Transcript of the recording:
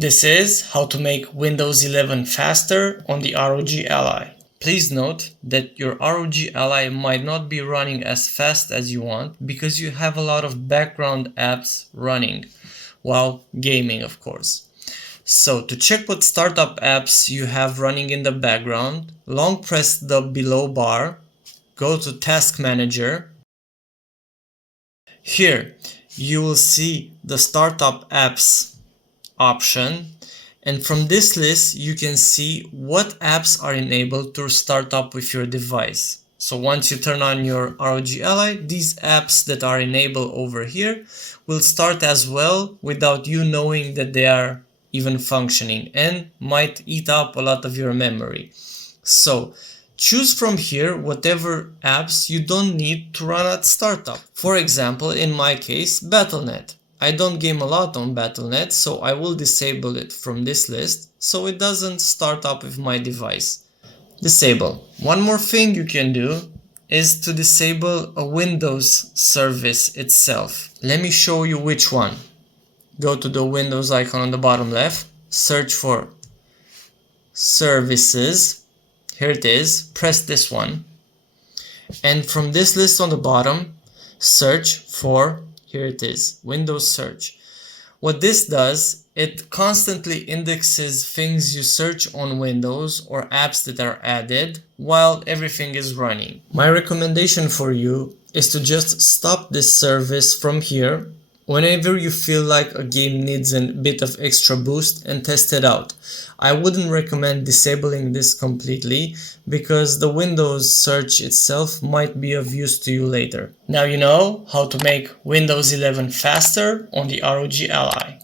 This is how to make Windows 11 faster on the ROG Ally. Please note that your ROG Ally might not be running as fast as you want because you have a lot of background apps running while gaming, of course. So to check what startup apps you have running in the background, long press the below bar, go to Task Manager. Here you will see the startup apps option, and from this list you can see what apps are enabled to start up with your device. So once you turn on your ROG Ally, these apps that are enabled over here will start as well without you knowing that they are even functioning and might eat up a lot of your memory. So choose from here whatever apps you don't need to run at startup. For example, in my case, Battle.net. I don't game a lot on Battle.net, so I will disable it from this list so it doesn't start up with my device. Disable. One more thing you can do is to disable a Windows service itself. Let me show you which one. Go to the Windows icon on the bottom left, search for services. Here it is, press this one. And from this list on the bottom, search for, here it is, Windows search. What this does, it constantly indexes things you search on Windows or apps that are added while everything is running. My recommendation for you is to just stop this service from here whenever you feel like a game needs a bit of extra boost and test it out. I wouldn't recommend disabling this completely because the Windows search itself might be of use to you later. Now you know how to make Windows 11 faster on the ROG Ally.